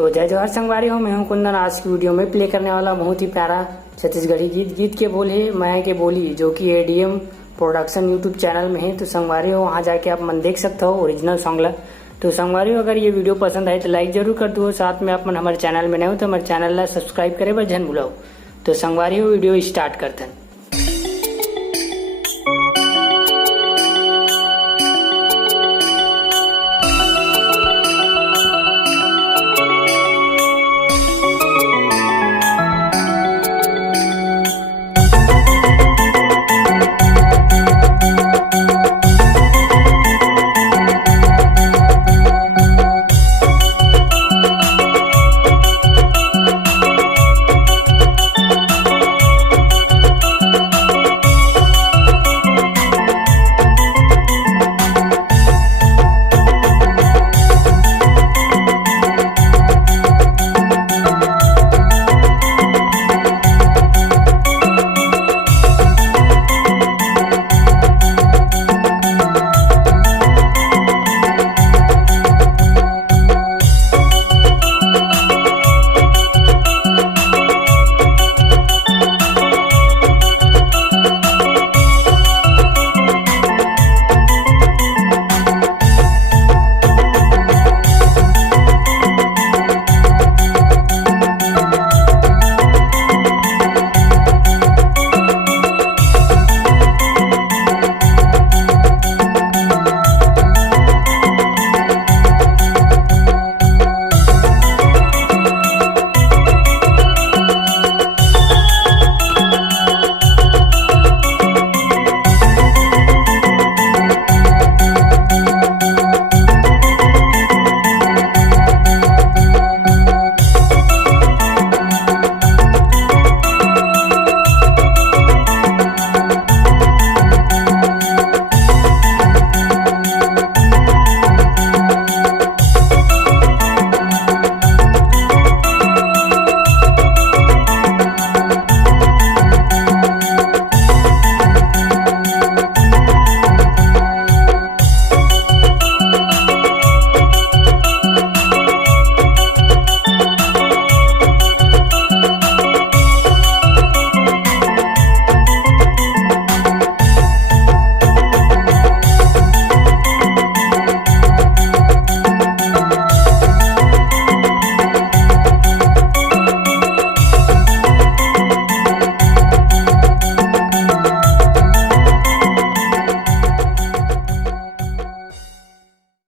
तो जय जवाहर संगवारी हो, मैं हूं कुंदन। आज की वीडियो में प्ले करने वाला बहुत ही प्यारा छत्तीसगढ़ी गीत के बोल है मैं के बोली, जो कि एडीएम प्रोडक्शन यूट्यूब चैनल में है। तो संगवारी हो, वहाँ जाके आप मन देख सकते हो ओरिजिनल सॉन्ग ला। तो संगवारी हो, अगर ये वीडियो पसंद आए तो लाइक जरूर कर दो। साथ में आप मन हमारे चैनल में नए हो तो हमारे चैनल ला सब्सक्राइब करे बर झन भूलाओ। तो संगवारी हो, वीडियो स्टार्ट करते हैं।